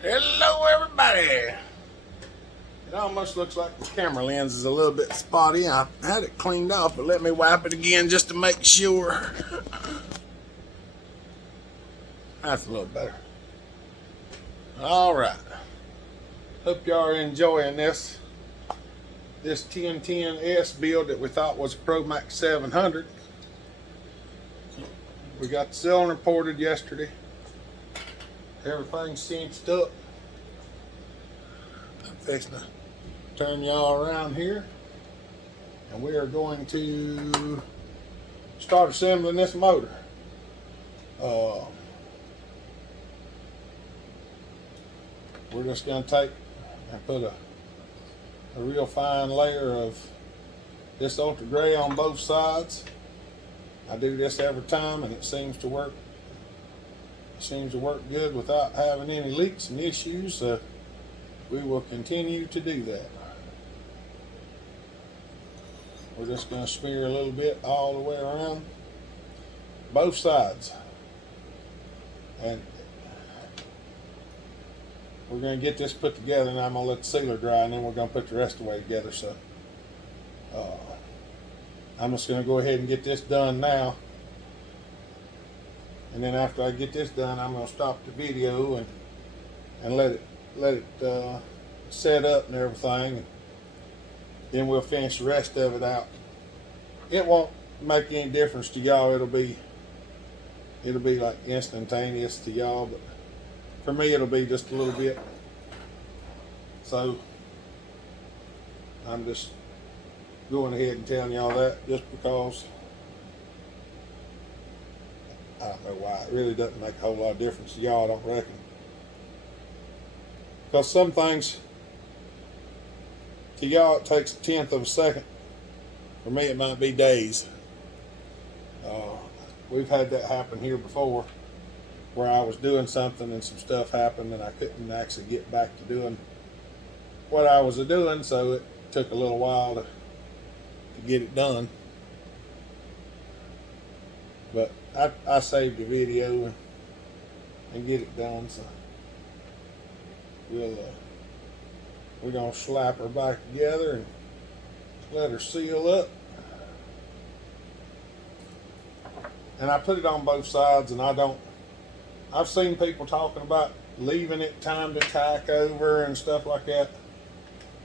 Hello everybody! It almost looks like the camera lens is a little bit spotty. I had it cleaned off, but let me wipe it again just to make sure. That's a little better. Alright. Hope y'all are enjoying this 1010S build that we thought was a Pro Max 700. We got the cylinder ported yesterday. Everything's cinched up. I'm fixing to turn y'all around here, and we are going to start assembling this motor. We're just going to take and put a real fine layer of this ultra gray on both sides. I do this every time, and it seems to work. It seems to work good without having any leaks and issues. So we will continue to do that. We're just going to smear a little bit all the way around both sides, and we're going to get this put together, and I'm going to let the sealer dry, and then we're going to put the rest of the way together. So I'm just going to go ahead and get this done now, and then after I get this done, I'm going to stop the video and let it set up and everything, and then we'll finish the rest of it out. It won't make any difference to y'all. It'll be like instantaneous to y'all, but for me it'll be just a little bit. So I'm just going ahead and telling y'all that just because I don't know why. It really doesn't make a whole lot of difference to y'all, I don't reckon. Because some things to y'all it takes 1/10 of a second. For me it might be days. We've had that happen here before, where I was doing something and some stuff happened and I couldn't actually get back to doing what I was doing, so it took a little while to get it done. But I saved the video and get it done, so we're gonna slap her back together and let her seal up. And I put it on both sides, and I've seen people talking about leaving it time to tack over and stuff like that.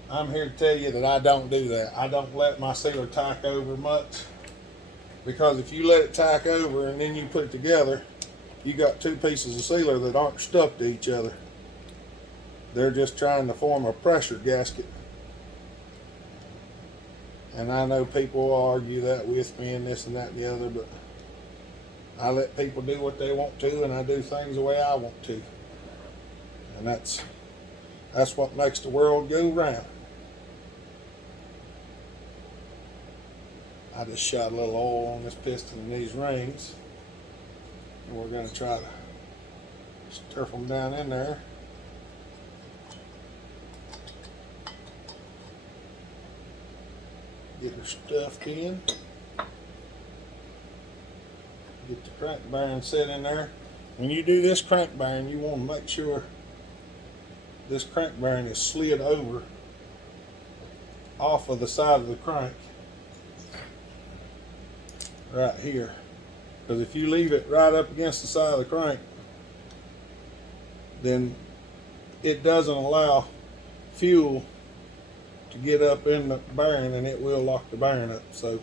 I'm here to tell you that I don't do that. I don't let my sealer tack over much, because if you let it tack over and then you put it together, you got two pieces of sealer that aren't stuck to each other. They're just trying to form a pressure gasket. And I know people will argue that with me and this and that and the other, but I let people do what they want to, and I do things the way I want to. And that's what makes the world go round. I just shot a little oil on this piston and these rings, and we're going to try to stuff them down in there. Get her stuffed in. Get the crank bearing set in there. When you do this crank bearing, you want to make sure this crank bearing is slid over off of the side of the crank right here. Because if you leave it right up against the side of the crank, then it doesn't allow fuel to get up in the bearing, and it will lock the bearing up. So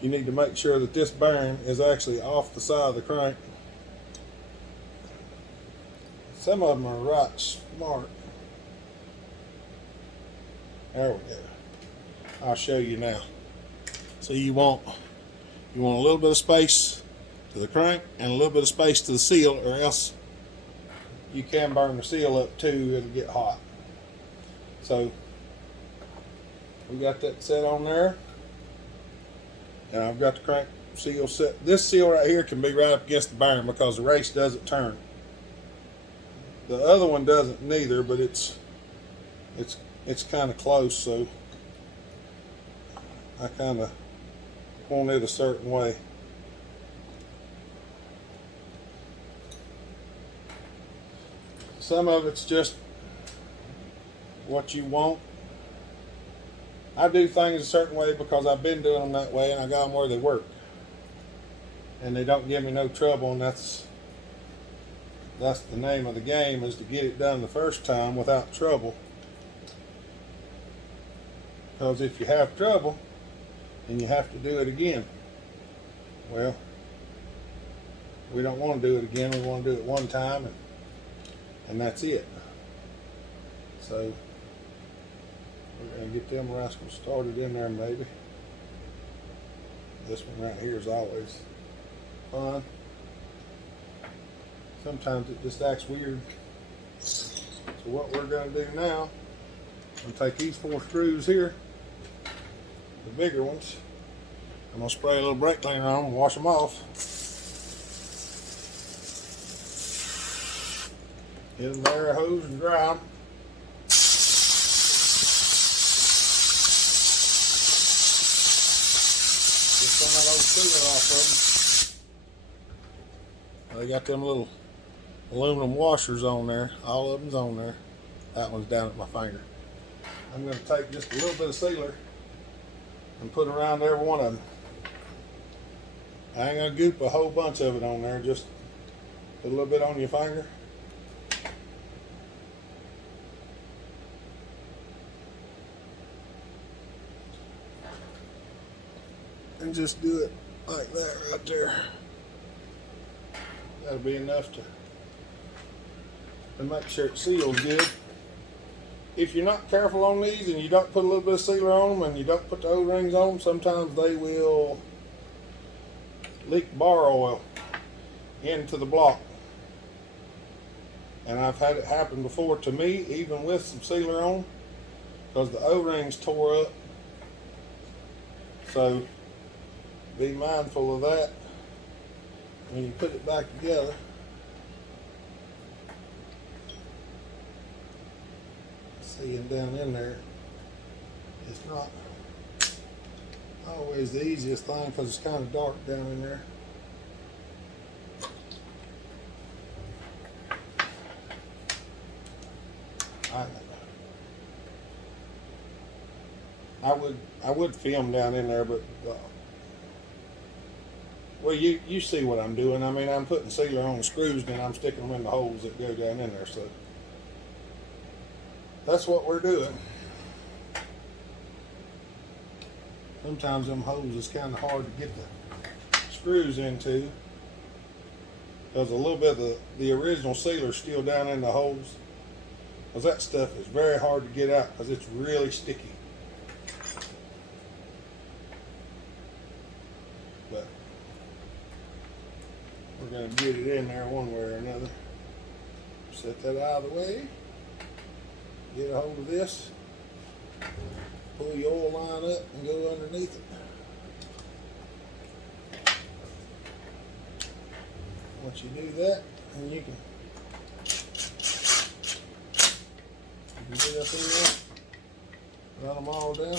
you need to make sure that this bearing is actually off the side of the crank. Some of them are right smart. There we go. I'll show you now. So you want a little bit of space to the crank and a little bit of space to the seal, or else you can burn the seal up too. It'll get hot. So we got that set on there. And I've got the crank seal set. This seal right here can be right up against the bearing because the race doesn't turn. The other one doesn't neither, but it's kind of close, so I kind of want it a certain way. Some of it's just what you want. I do things a certain way because I've been doing them that way and I got them where they work. And they don't give me no trouble, and that's the name of the game, is to get it done the first time without trouble. Because if you have trouble, then you have to do it again. Well, we don't want to do it again. We want to do it one time, and that's it. So we're going to get them rascals started in there maybe. This one right here is always fun. Sometimes it just acts weird. So what we're going to do now, I'm going to take these 4 screws here, the bigger ones. I'm going to spray a little brake cleaner on them and wash them off. Get them there, hose, and dry them. Get some of those sealer off of them. They got them little aluminum washers on there. All of them's on there. That one's down at my finger. I'm going to take just a little bit of sealer and put around every one of them. I ain't going to goop a whole bunch of it on there. Just put a little bit on your finger. And just do it like that right there. That'll be enough to make sure it seals good. If you're not careful on these and you don't put a little bit of sealer on them and you don't put the O-rings on them, sometimes they will leak bar oil into the block. And I've had it happen before to me, even with some sealer on, because the O-rings tore up. So be mindful of that when you put it back together. Seeing down in there, it's not always the easiest thing because it's kind of dark down in there. I would film down in there, but well, you see what I'm doing. I mean, I'm putting sealer on the screws, then I'm sticking them in the holes that go down in there. So that's what we're doing. Sometimes them holes is kind of hard to get the screws into because a little bit of the original sealer is still down in the holes. Because that stuff is very hard to get out because it's really sticky. But we're going to get it in there one way or another. Set that out of the way. Get a hold of this. Pull your oil line up and go underneath it. Once you do that, then you can get up in there, run them all down.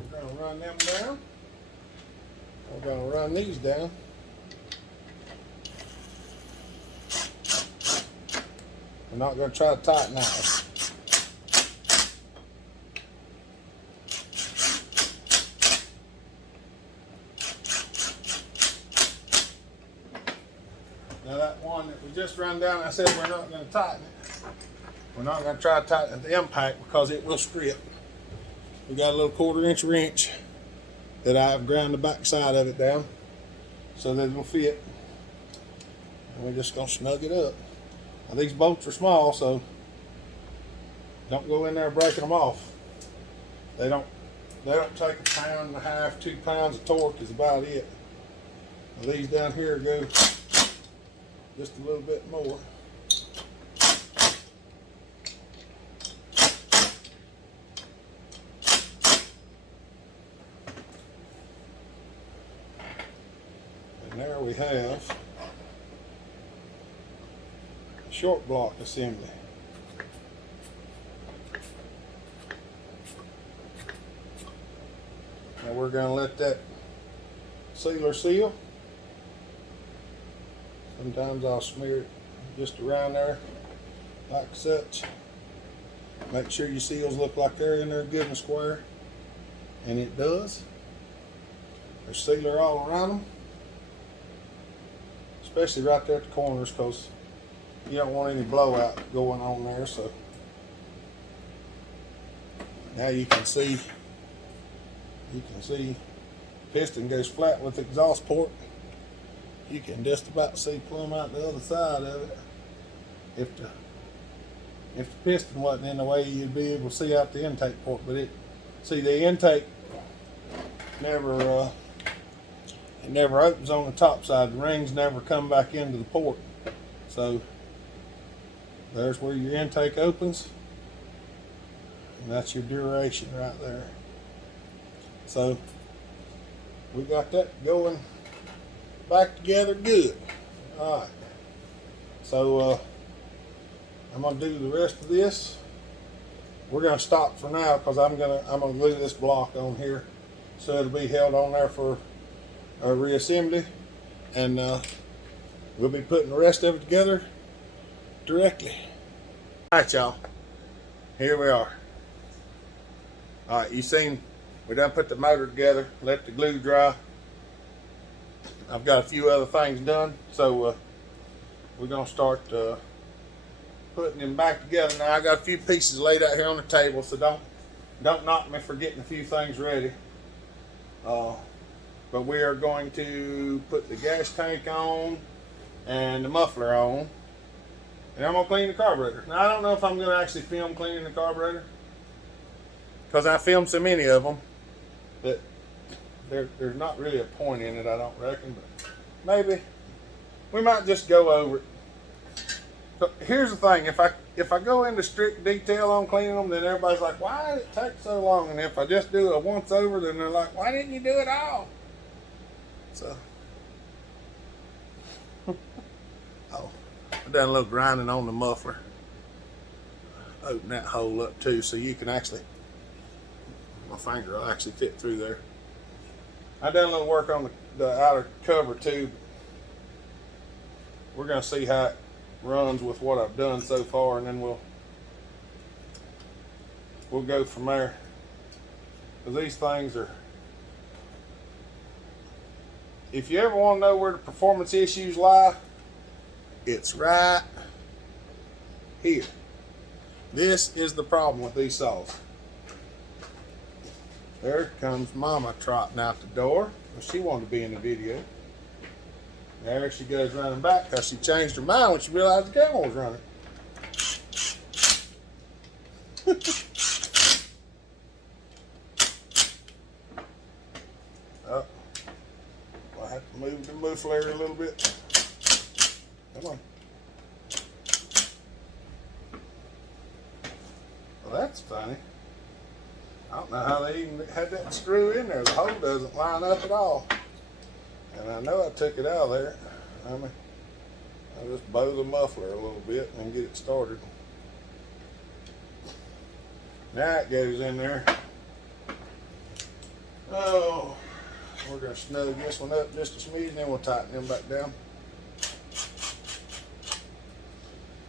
We're going to run them down. We're going to run these down. We're not going to try to tighten that. Now that one that we just run down, I said we're not going to tighten it. We're not going to try to tighten at the impact because it will strip. We got a little 1/4 inch wrench that I've ground the back side of it down so that it'll fit. And we're just going to snug it up. Now these bolts are small, so don't go in there breaking them off. They don't take 1.5 pounds, 2 pounds of torque is about it. Now these down here go just a little bit more. And there we have a short block assembly. Now we're going to let that sealer seal Sometimes I'll smear it just around there like such. Make sure your seals look like they're in there good and square, and it does. There's sealer all around them, especially right there at the corners, because you don't want any blowout going on there. So now you can see piston goes flat with the exhaust port. You can just about see plumb out the other side of it. If the piston wasn't in the way, you'd be able to see out the intake port. But the intake never it never opens on the top side. The rings never come back into the port. So there's where your intake opens, and that's your duration right there. So we got that going back together good. All right. So I'm gonna do the rest of this. We're gonna stop for now because I'm gonna glue this block on here so it'll be held on there for a reassembly, and we'll be putting the rest of it together directly. All right, y'all. Here we are. All right, you seen we done put the motor together, let the glue dry. I've got a few other things done, so we're gonna start putting them back together. Now I got a few pieces laid out here on the table, so don't knock me for getting a few things ready. But we are going to put the gas tank on and the muffler on, and I'm gonna clean the carburetor. Now I don't know if I'm gonna actually film cleaning the carburetor, because I filmed so many of them that there's not really a point in it, I don't reckon. But maybe we might just go over it. So here's the thing: if I go into strict detail on cleaning them, then everybody's like, "Why did it take so long?" And if I just do a once over, then they're like, "Why didn't you do it all?" So, oh, I done a little grinding on the muffler. Open that hole up too, so you can actually, my finger will actually fit through there. I done a little work on the outer cover too. We're gonna see how it runs with what I've done so far, and then we'll go from there. Because these things are, if you ever want to know where the performance issues lie, it's right here. This is the problem with these saws. There comes Mama trotting out the door. She wanted to be in the video. There she goes running back because she changed her mind when she realized the camera was running. Oh, I have to move the muffler a little bit. Come on. Well, that's funny. I don't know how they even had that screw in there. The hole doesn't line up at all. And I know I took it out of there. I'll just bow the muffler a little bit and get it started. Now it goes in there. Oh, we're going to snug this one up just a smidge, and then we'll tighten them back down.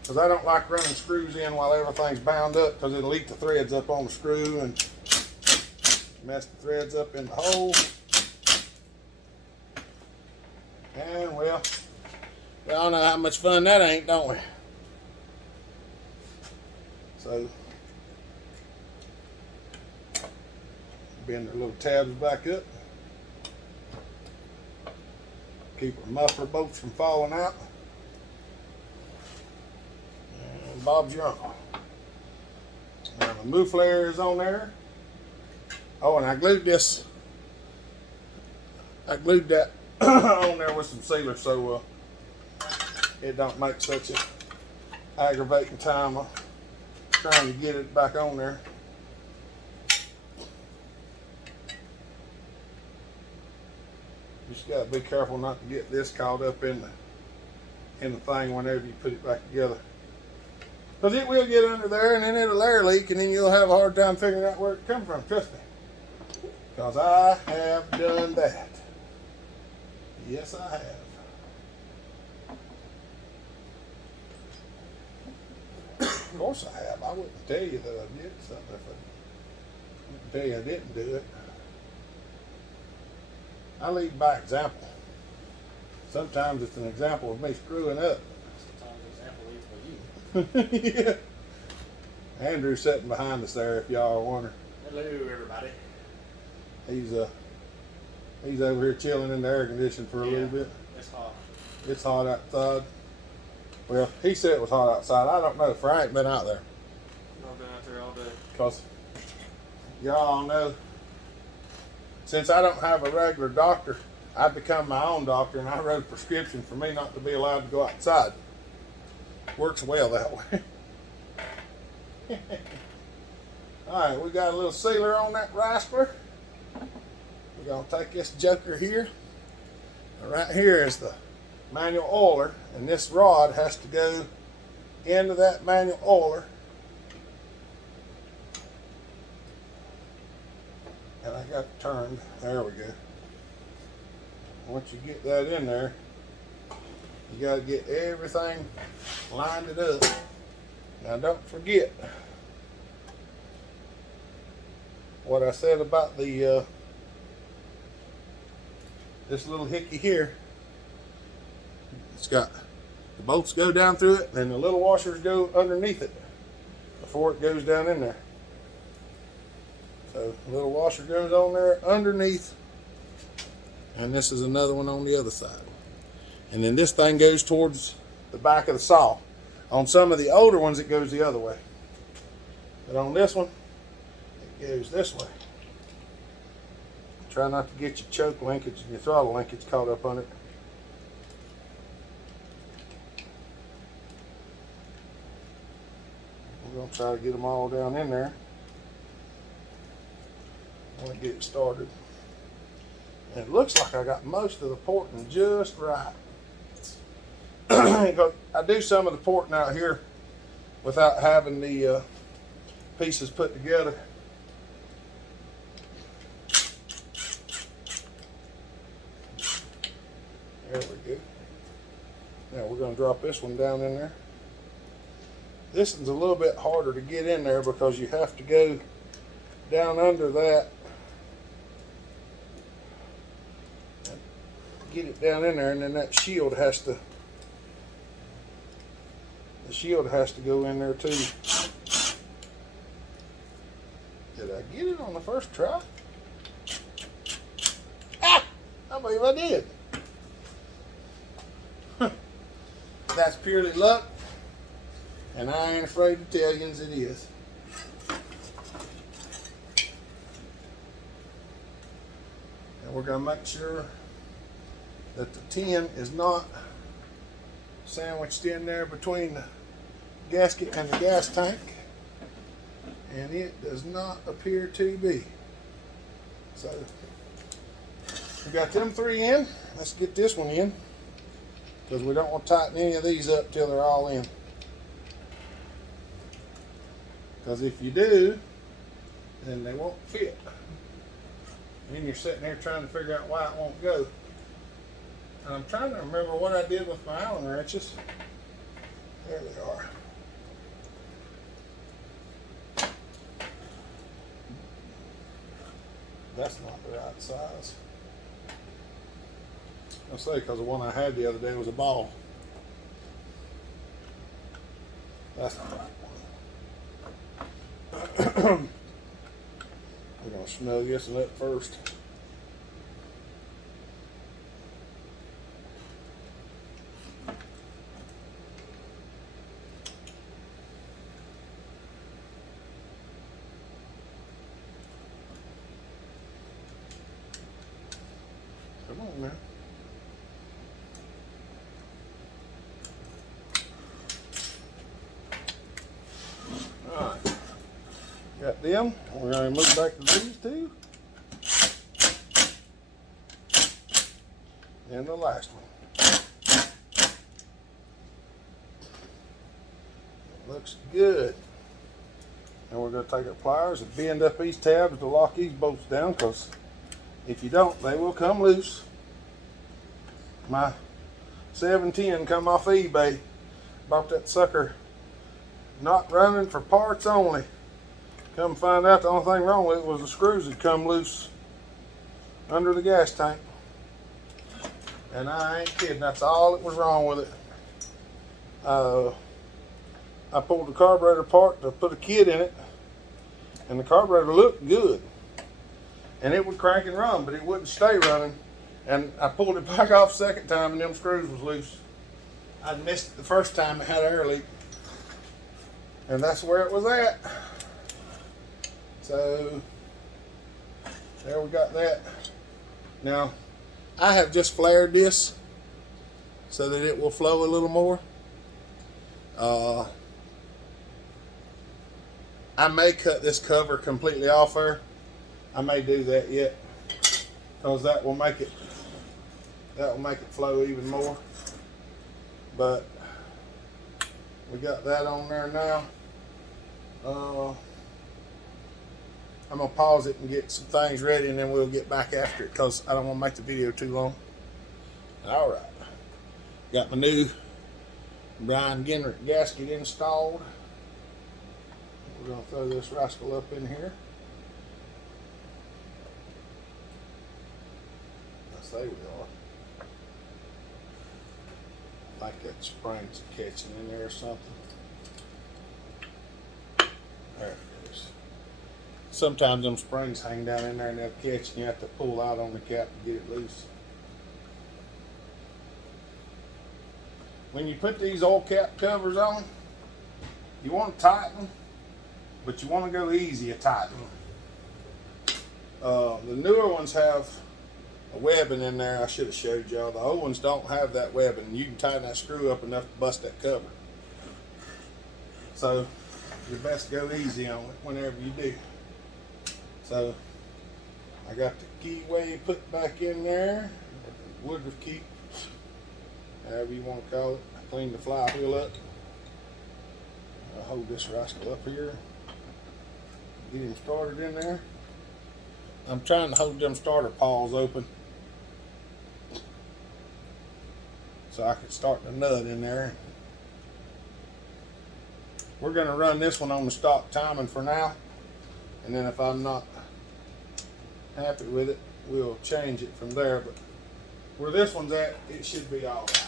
Because I don't like running screws in while everything's bound up, because it'll eat the threads up on the screw and mess the threads up in the hole. And well, we all know how much fun that ain't, don't we? So, bend our little tabs back up. Keep our muffler bolts from falling out. And Bob's your uncle. Now the muffler is on there. Oh, and I glued this. I glued that on there with some sealer, so it don't make such a aggravating time of trying to get it back on there. You just gotta be careful not to get this caught up in the thing whenever you put it back together, because it will get under there and then it'll air leak, and then you'll have a hard time figuring out where it come from. Trust me, because I have done that. Yes, I have. Of course I have. I wouldn't tell you that I did something if I wouldn't tell you I didn't do it. I lead by example. Sometimes it's an example of me screwing up. Sometimes the example leads by you. Yeah. Andrew's sitting behind us there if y'all are wondering. Hello, everybody. He's over here chilling in the air conditioning for a little bit. It's hot. It's hot outside. Well, he said it was hot outside. I don't know, for I ain't been out there. I've been out there all day. Because y'all know, since I don't have a regular doctor, I've become my own doctor, and I wrote a prescription for me not to be allowed to go outside. Works well that way. Alright, we got a little sealer on that rasper. We're going to take this joker here. And right here is the manual oiler, and this rod has to go into that manual oiler. And I got it turned. There we go. Once you get that in there, you got to get everything lined it up. Now don't forget what I said about the this little hickey here. It's got the bolts go down through it, and the little washers go underneath it before it goes down in there. So the little washer goes on there underneath, and this is another one on the other side. And then this thing goes towards the back of the saw. On some of the older ones it goes the other way, but on this one it goes this way. Try not to get your choke linkage and your throttle linkage caught up on it. We're going to try to get them all down in there. I want to get it started. And it looks like I got most of the porting just right. I do some of the porting out here without having the pieces put together. There we go. Now we're going to drop this one down in there. This one's a little bit harder to get in there because you have to go down under that. Get it down in there, and then that shield has to, the shield has to go in there too. Did I get it on the first try? Ah! I believe I did. That's purely luck, and I ain't afraid to tell you it is. And we're going to make sure that the tin is not sandwiched in there between the gasket and the gas tank, and it does not appear to be. So we got them three in. Let's get this one in, because we don't want to tighten any of these up till they're all in. Because if you do, then they won't fit. Then you're sitting there trying to figure out why it won't go. And I'm trying to remember what I did with my Allen wrenches. There they are. That's not the right size. I'll say, because the one I had the other day was a ball. That's not the right one. We're going to snug this one up first. Come on now. Alright. Got them. We're going to move back to these two. And the last one. Looks good. And we're going to take our pliers and bend up these tabs to lock these bolts down, because if you don't, they will come loose. My 710 come off eBay. Bought that sucker not running for parts only. Come find out the only thing wrong with it was the screws had come loose under the gas tank. And I ain't kidding, that's all that was wrong with it. I pulled the carburetor apart to put a kit in it, and the carburetor looked good. And it would crank and run, but it wouldn't stay running. And I pulled it back off the second time, and them screws was loose. I missed it the first time, it had an air leak. And that's where it was at. So, there we got that. Now, I have just flared this so that it will flow a little more. I may cut this cover completely off there. I may do that yet, because that will make it flow even more. But we got that on there now. I'm gonna pause it and get some things ready, and then we'll get back after it, because I don't want to make the video too long. All right, got my new Brian Ginrich gasket installed. We're gonna throw this rascal up in here. I say we are. Like that spring's catching in there or something. There it is. Sometimes them springs hang down in there and they'll catch, and you have to pull out on the cap to get it loose. When you put these oil cap covers on, you want to tighten them, but you want to go easy at tightening them. The newer ones have a webbing in there. I should have showed y'all. The old ones don't have that webbing. You can tighten that screw up enough to bust that cover. So you best go easy on it whenever you do. So I got the keyway put back in there, the Woodruff key, however you want to call it. I cleaned the flywheel up. I'll hold this rascal up here, get him started in there. I'm trying to hold them starter paws open so I can start the nut in there. We're going to run this one on the stock timing for now, and then if I'm not happy with it, we'll change it from there. But where this one's at, it should be all right.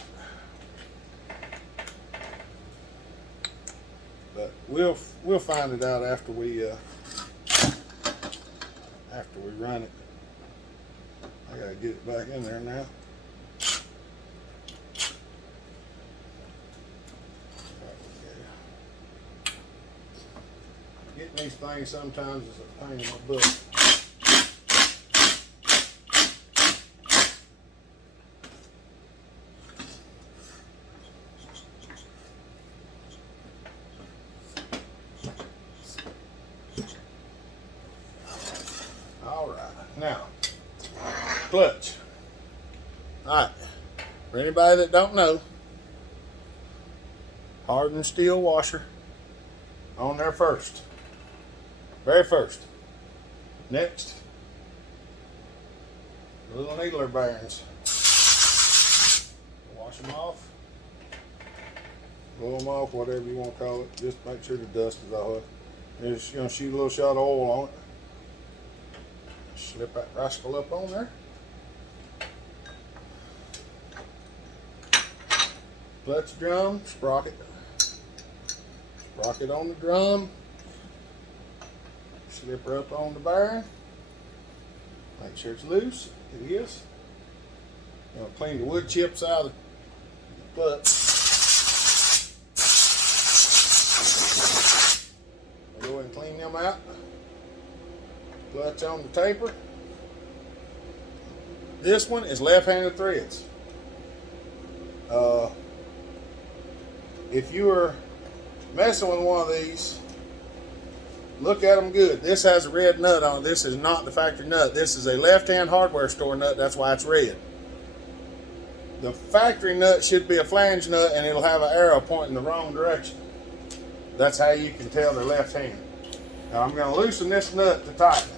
But we'll find it out after we run it. I gotta get it back in there now. Getting these things sometimes is a pain in my butt. Now, clutch. Alright, for anybody that don't know, hardened steel washer on there first. Very first. Next, little needler bearings. Wash them off. Blow them off, whatever you want to call it. Just make sure the dust is off. You're just going to shoot a little shot of oil on it. Slip that rascal up on there. Clutch drum, sprocket. Sprocket on the drum. Slip her up on the bearing. Make sure it's loose. It is. Now clean the wood chips out of the clutch. Go ahead and clean them out. Clutch on the taper. This one is left-handed threads. If you are messing with one of these, look at them good. This has a red nut on it. This is not the factory nut. This is a left-hand hardware store nut. That's why it's red. The factory nut should be a flange nut, and it'll have an arrow pointing the wrong direction. That's how you can tell they're left-handed. Now I'm going to loosen this nut to tighten it.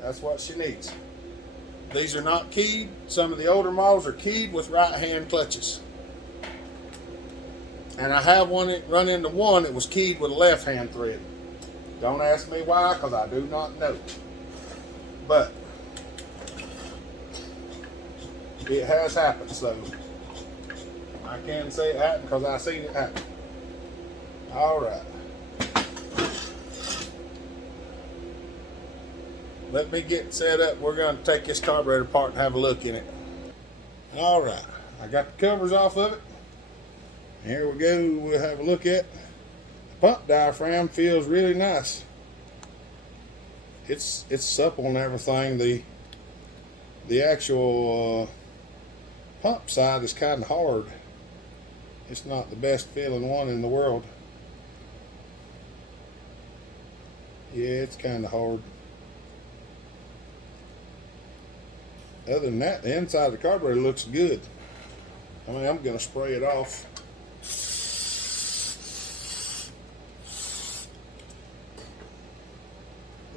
That's what she needs. These are not keyed. Some of the older models are keyed with right-hand clutches. And I have one that run into one that was keyed with a left hand thread. Don't ask me why, because I do not know. But it has happened, so I can say it happened because I seen it happen. All right. Let me get set up. We're going to take this carburetor apart and have a look in it. All right. I got the covers off of it. Here we go. We'll have a look at the pump diaphragm. Feels really nice. It's supple and everything. The actual pump side is kind of hard. It's not the best feeling one in the world. Yeah, it's kind of hard. Other than that, the inside of the carburetor looks good. I mean, I'm going to spray it off.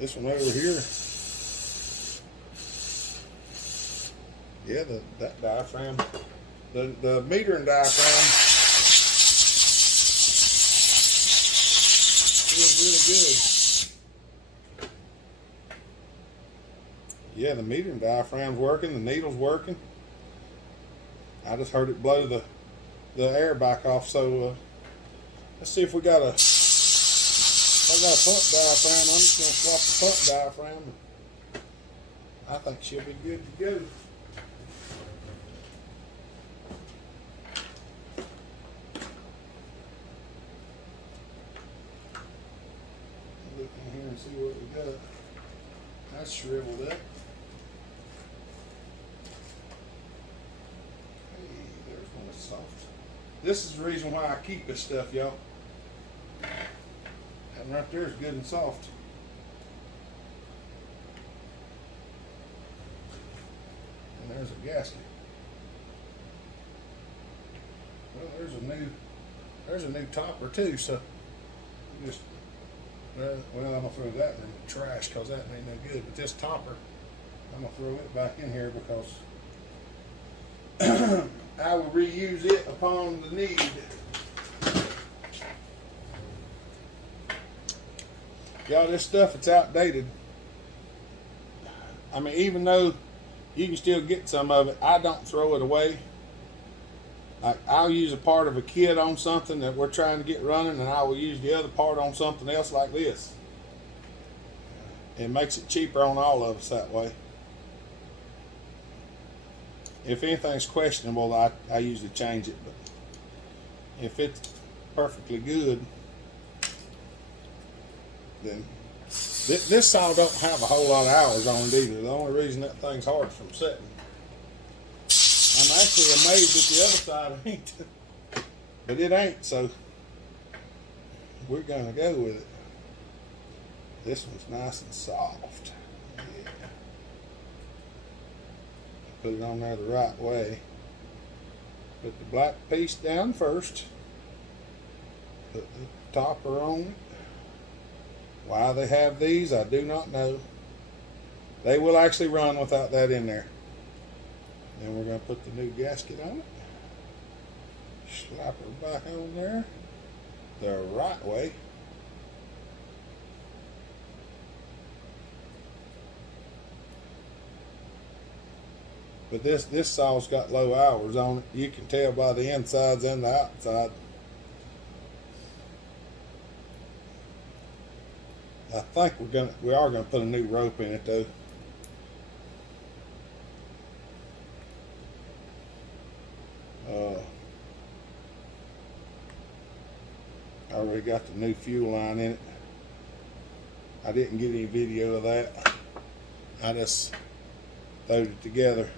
This one over here. Yeah, that diaphragm. The metering diaphragm feels really good. Yeah, the metering diaphragm's working, the needle's working. I just heard it blow the air back off, so let's see if we got a pump diaphragm. I'm just going to swap the pump diaphragm. I think she'll be good to go. Look in here and see what we got. That's shriveled up. Soft. This is the reason why I keep this stuff, y'all. And right there is good and soft. And there's a gasket. Well, there's a new topper too. So just well, I'm gonna throw that in the trash because that ain't no good. But this topper, I'm gonna throw it back in here because I will reuse it upon the need. Y'all, this stuff, it's outdated. I mean, even though you can still get some of it, I don't throw it away. Like, I'll use a part of a kit on something that we're trying to get running, and I will use the other part on something else like this. It makes it cheaper on all of us that way. If anything's questionable, I usually change it, but if it's perfectly good, then this saw don't have a whole lot of hours on it either. The only reason that thing's hard from setting. I'm actually amazed at the other side ain't, but it ain't, so we're gonna go with it. This one's nice and soft. Put it on there the right way. Put the black piece down first. Put the topper on it. Why they have these, I do not know. They will actually run without that in there. Then we're going to put the new gasket on it. Slap her back on there the right way. But this saw's got low hours on it. You can tell by the insides and the outside. I think we are gonna put a new rope in it though. I already got the new fuel line in it. I didn't get any video of that. I just throwed it together.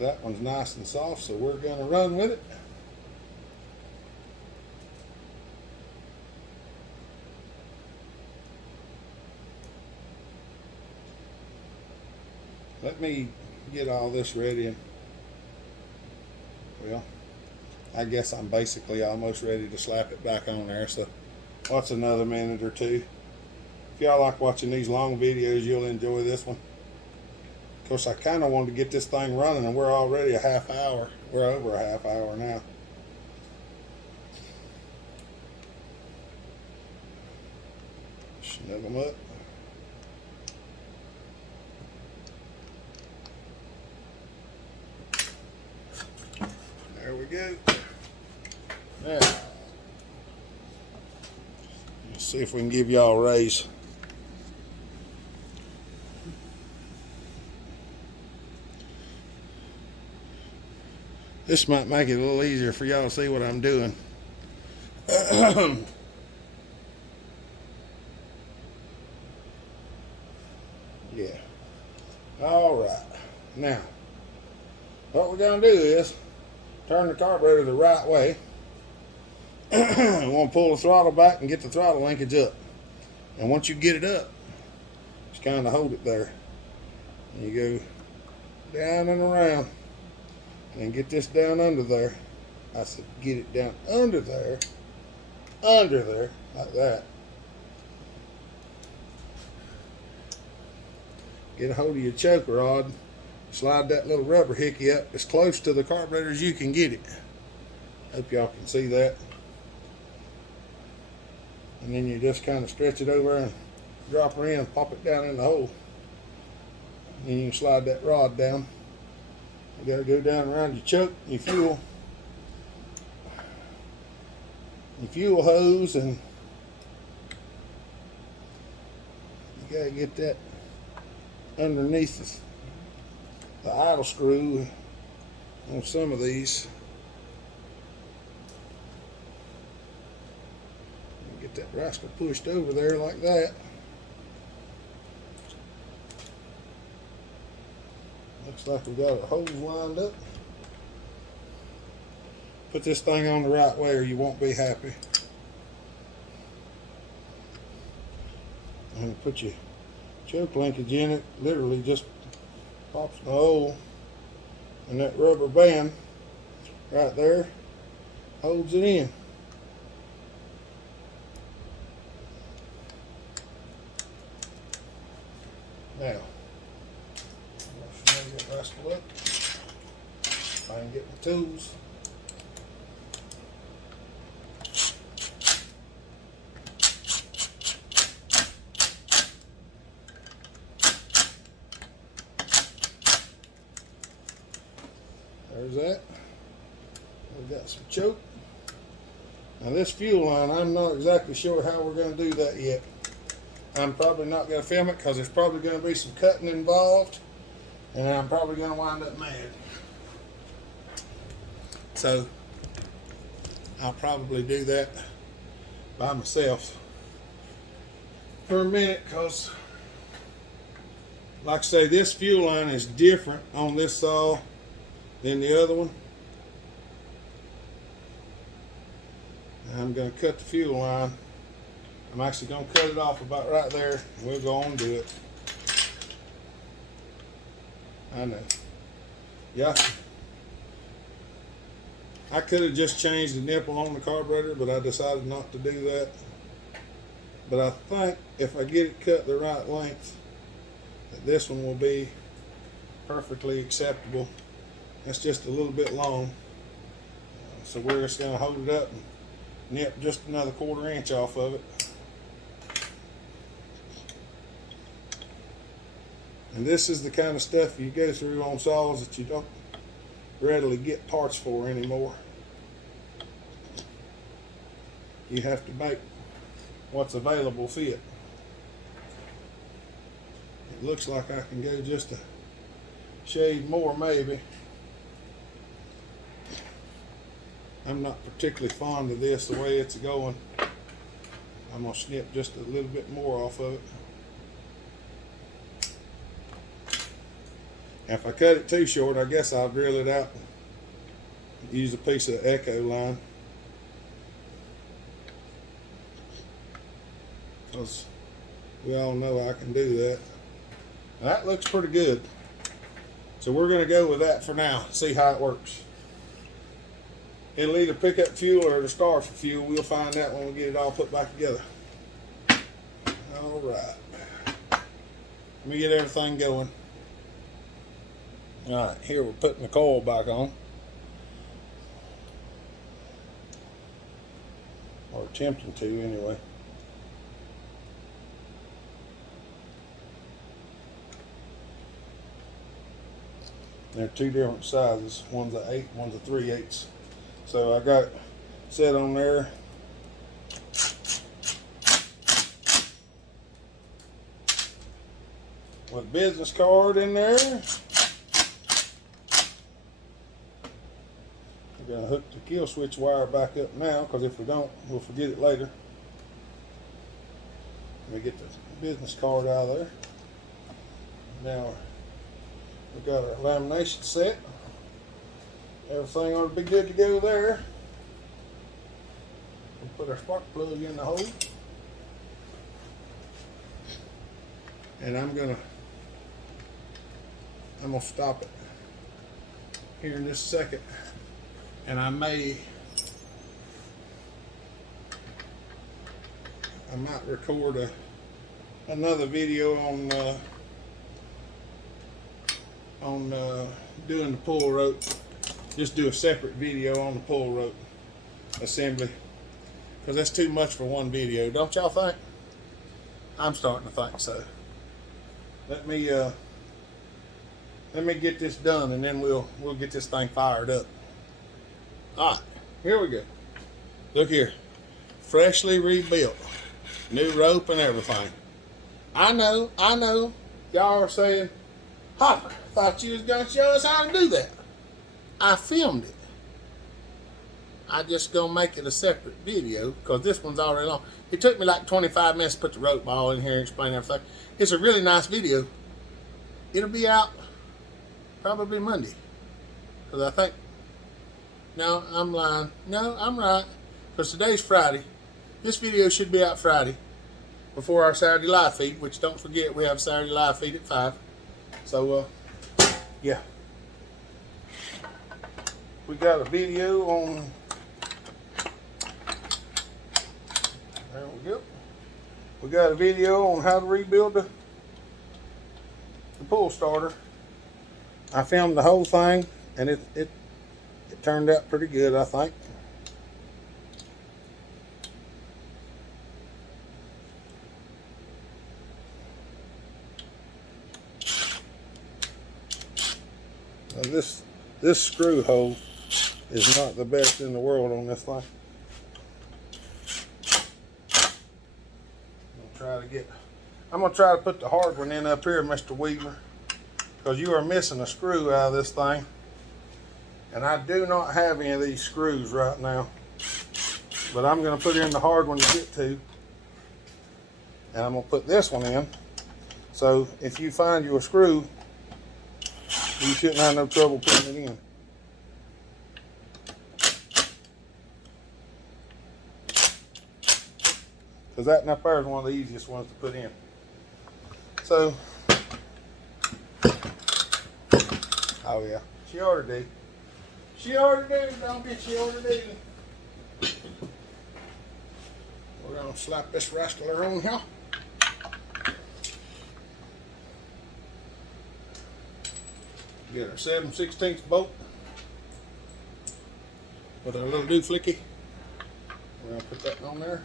That one's nice and soft, so we're going to run with it. Let me get all this ready. Well, I guess I'm basically almost ready to slap it back on there, so what's another minute or two? If y'all like watching these long videos, you'll enjoy this one. Of course, I kind of wanted to get this thing running, and we're already a half hour. We're over a half hour now. Snug them up. There we go. Now, let's see if we can give y'all a raise. This might make it a little easier for y'all to see what I'm doing. Yeah. All right. Now, what we're going to do is turn the carburetor the right way. We want to pull the throttle back and get the throttle linkage up. And once you get it up, just kind of hold it there. And you go down and around. And get this down under there. I said get it down under there, like that. Get a hold of your choke rod, slide that little rubber hickey up as close to the carburetor as you can get it. Hope y'all can see that. And then you just kind of stretch it over and drop her in, pop it down in the hole. And then you can slide that rod down. You gotta go down around your choke, your fuel hose, and you gotta get that underneath the idle screw on some of these. Get that rascal pushed over there like that. Looks like we got a hose lined up. Put this thing on the right way or you won't be happy. And put your choke linkage in it. Literally just pops in the hole. And that rubber band right there holds it in. Now, get rascal up. If I can get my tools. There's that. We've got some choke. Now this fuel line, I'm not exactly sure how we're going to do that yet. I'm probably not going to film it because there's probably going to be some cutting involved. And I'm probably going to wind up mad. So, I'll probably do that by myself for a minute because, like I say, this fuel line is different on this saw than the other one. And I'm going to cut the fuel line. I'm actually going to cut it off about right there and we'll go on and do it. I know. Yeah. I could have just changed the nipple on the carburetor, but I decided not to do that. But I think if I get it cut the right length, that this one will be perfectly acceptable. It's just a little bit long. So we're just going to hold it up and nip just another 1/4 inch off of it. And this is the kind of stuff you go through on saws that you don't readily get parts for anymore. You have to make what's available fit. It looks like I can go just a shade more maybe. I'm not particularly fond of this the way it's going. I'm going to snip just a little bit more off of it. If I cut it too short, I guess I'll drill it out and use a piece of echo line. Because we all know I can do that. That looks pretty good. So we're going to go with that for now, see how it works. It'll either pick up fuel or it'll starve for fuel. We'll find out when we get it all put back together. All right. Let me get everything going. All right, here we're putting the coil back on. Or attempting to, anyway. They're two different sizes. One's a 8, one's a 3/8. So I got it set on there. With a business card in there. We're going to hook the kill switch wire back up now, because if we don't, we'll forget it later. Let me get the business card out of there. Now we got our lamination set. Everything ought to be good to go there. We'll put our spark plug in the hole. And I'm gonna stop it here in this second. And I might record another video on doing the pull rope. Just do a separate video on the pull rope assembly, because that's too much for one video, don't y'all think? I'm starting to think so. Let me get this done, and then we'll get this thing fired up. All right, here we go. Look here, freshly rebuilt, new rope and everything. I know. Y'all are saying, Hopper, thought you was gonna show us how to do that. I filmed it. I just gonna make it a separate video, because this one's already long. It took me like 25 minutes to put the rope ball in here and explain everything. It's a really nice video. It'll be out probably Monday, because I think, no, I'm lying. No, I'm right, because today's Friday. This video should be out Friday before our Saturday live feed, which don't forget we have Saturday live feed at 5. So, yeah. We got a video on, there we go. We got a video on how to rebuild the pull starter. I filmed the whole thing, and it turned out pretty good, I think. Now this screw hole is not the best in the world on this thing. I'm gonna try to put the hard one in up here, Mr. Weaver, because you are missing a screw out of this thing, and I do not have any of these screws right now. But I'm gonna put in the hard one to get to, and I'm gonna put this one in. So if you find you a screw, you shouldn't have no trouble putting it in. Because that and up there is one of the easiest ones to put in. So, oh yeah, she ought to do. She ought to do, don't be, she ought to do. We're going to slap this rascal on here. Get our 7/16 bolt with our little dooflicky. We're going to put that on there.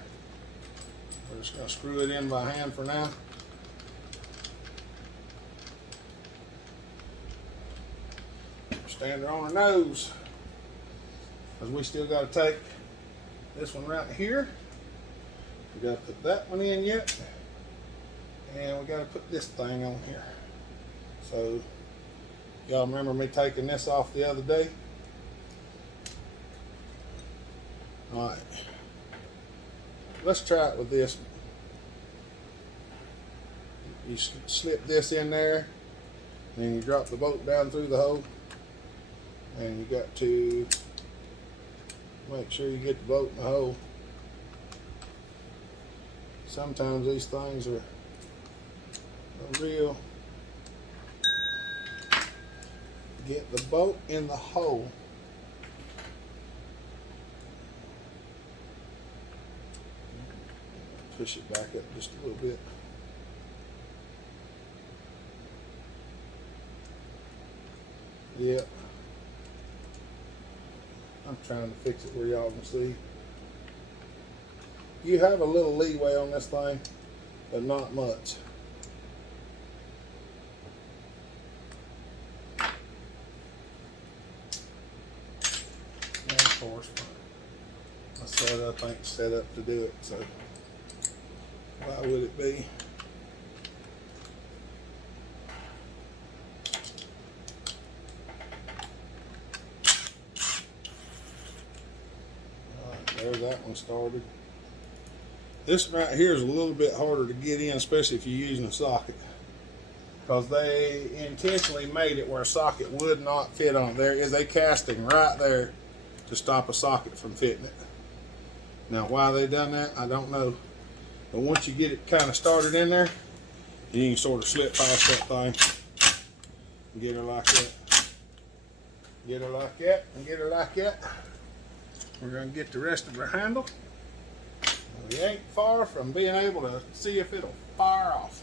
We're just going to screw it in by hand for now. Stand her on her nose, because we still got to take this one right here. We got to put that one in yet, and we got to put this thing on here. So y'all remember me taking this off the other day? All right, let's try it with this. You slip this in there, and then you drop the bolt down through the hole, and you got to make sure you get the bolt in the hole. Sometimes these things are real. Get the bolt in the hole. Push it back up just a little bit. Yeah. I'm trying to fix it where y'all can see. You have a little leeway on this thing, but not much. And of course, my setup ain't set up to do it, so why would it be? There's that one started. This one right here is a little bit harder to get in, especially if you're using a socket, because they intentionally made it where a socket would not fit on it. There is a casting right there to stop a socket from fitting it. Now why they done that, I don't know. But once you get it kind of started in there, you can sort of slip past that thing. Get her like that. Get her like that, and get her like that. We're going to get the rest of her handle. We ain't far from being able to see if it'll fire off.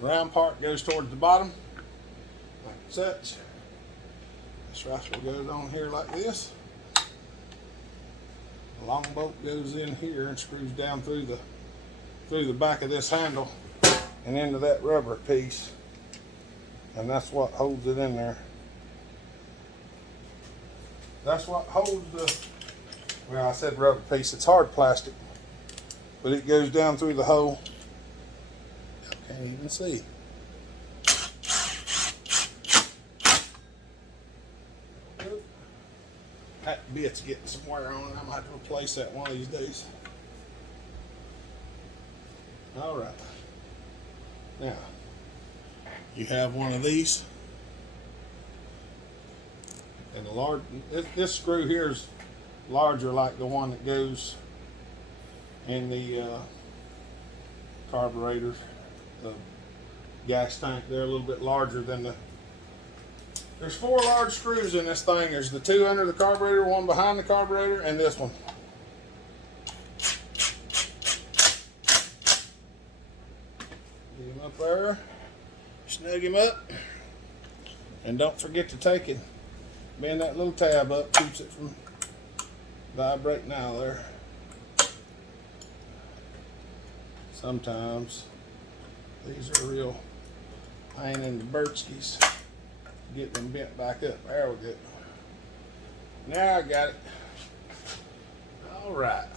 The round part goes towards the bottom, like such. This rascal goes on here like this. The long bolt goes in here and screws down through the back of this handle and into that rubber piece. And that's what holds it in there. That's what holds the, well, I said rubber piece, it's hard plastic, but it goes down through the hole. I can't even see. That bit's getting some wear on it. I might have to replace that one of these days. All right. Now, you have one of these. And the large, this screw here is larger, like the one that goes in the carburetor, the gas tank. They're a little bit larger than the. There's 4 large screws in this thing. There's the 2 under the carburetor, one behind the carburetor, and this one. Get him up there, snug him up, and don't forget to take it. Bend that little tab up, keeps it from vibrating out there. Sometimes these are real pain in the birchkies. Get them bent back up. There we go. Now I got it. All right.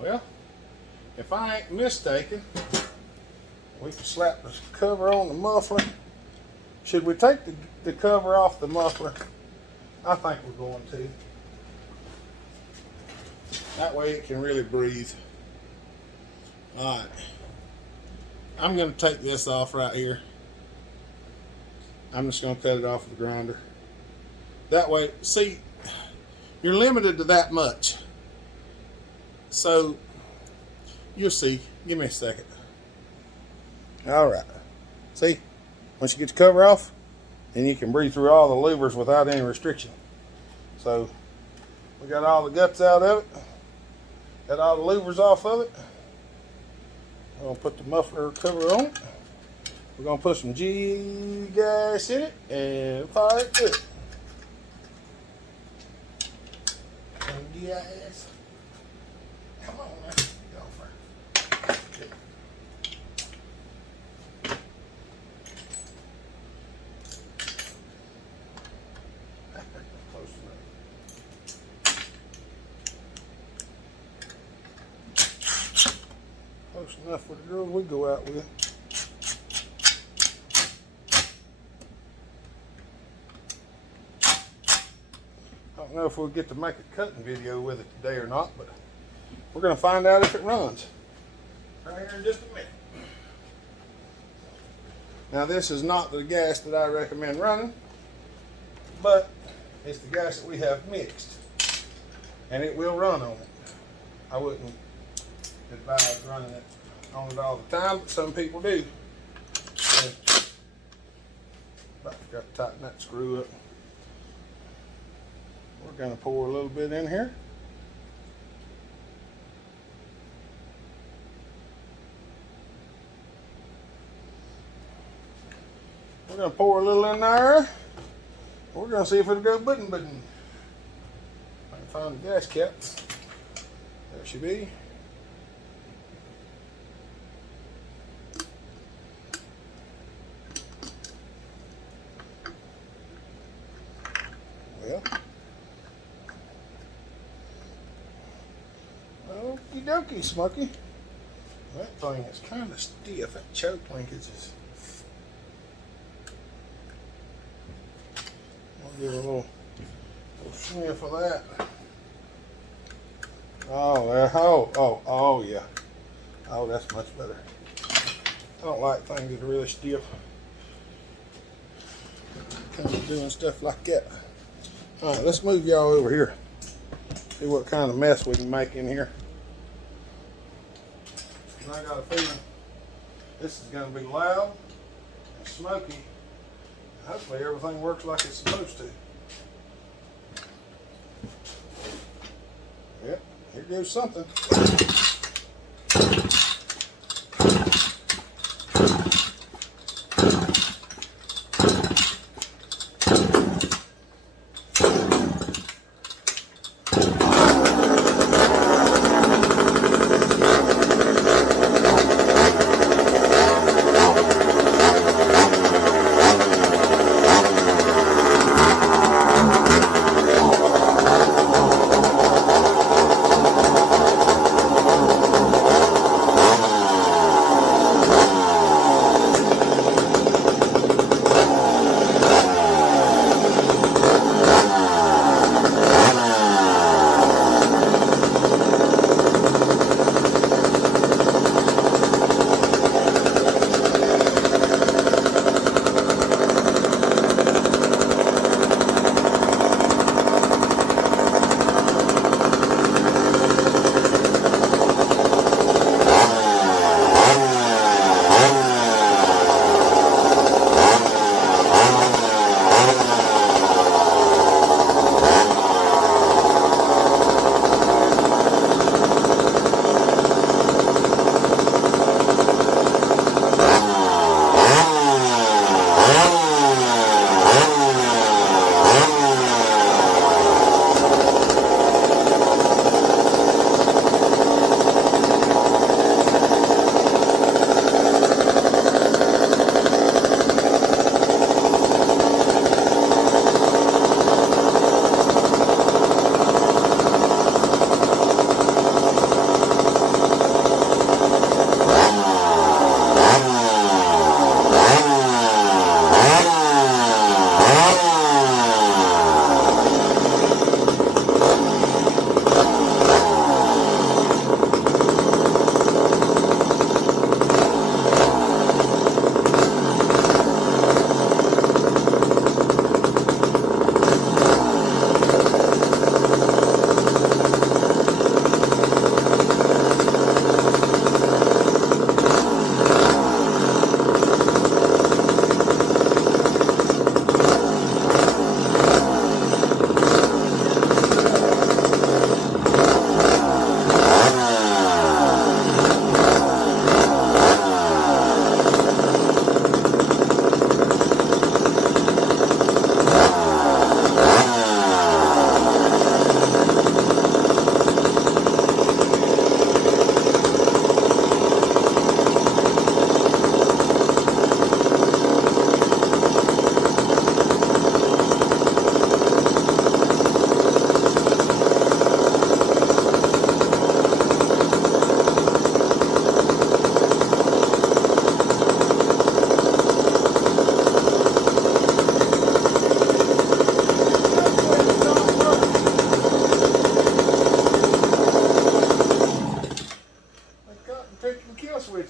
Well, if I ain't mistaken, we can slap the cover on the muffler. Should we take the cover off the muffler? I think we're going to. That way it can really breathe. All right. I'm going to take this off right here. I'm just going to cut it off with the grinder. That way, see, you're limited to that much. So, you'll see. Give me a second. All right. See? Once you get the cover off, then you can breathe through all the louvers without any restriction. So, we got all the guts out of it. Got all the louvers off of it. I'm going to put the muffler cover on it. We're going to put some G gas in it and fire it up. Some gas. Come on now. Get off there. Close enough. Close enough for the girls we go out with. I don't know if we'll get to make a cutting video with it today or not, but we're going to find out if it runs right here in just a minute. Now this is not the gas that I recommend running, but it's the gas that we have mixed, and it will run on it. I wouldn't advise running it on it all the time, but some people do. So, about to tighten that screw up. We're going to pour a little bit in here. We're going to pour a little in there. We're gonna see if it'll go button. I can find the gas cap. There she be. Well, okie dokie, Smoky. That thing is kind of stiff. That choke link is just. I'll give it a little sniff of that. Oh, there. Oh, yeah. Oh, that's much better. I don't like things that are really stiff. Kind of doing stuff like that. All right, let's move y'all over here. See what kind of mess we can make in here. And I got a feeling this is going to be loud and smoky. Hopefully everything works like it's supposed to. Yep, here goes something.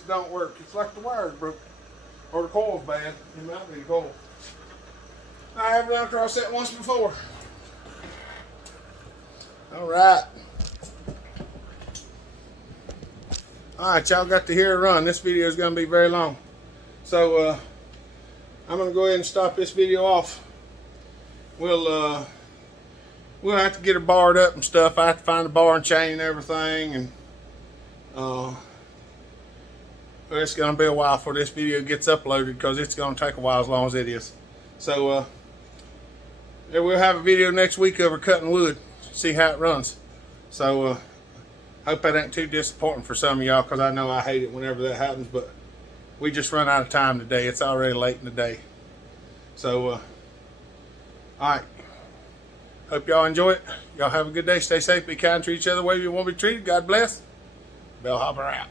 Don't work. It's like the wire's broke. Or the coil's bad. It might be the coil. I have run across that once before. Alright. Alright, y'all got to hear it run. This video is going to be very long. So, I'm going to go ahead and stop this video off. We'll have to get her barred up and stuff. I have to find the bar and chain and everything. And, it's going to be a while before this video gets uploaded because it's going to take a while as long as it is. So, And we'll have a video next week of her cutting wood, see how it runs. So hope that ain't too disappointing for some of y'all, because I know I hate it whenever that happens, but we just run out of time today. It's already late in the day. So alright, hope y'all enjoy it. Y'all have a good day. Stay safe, be kind to each other, the way you want to be treated. God bless. Bellhopper out.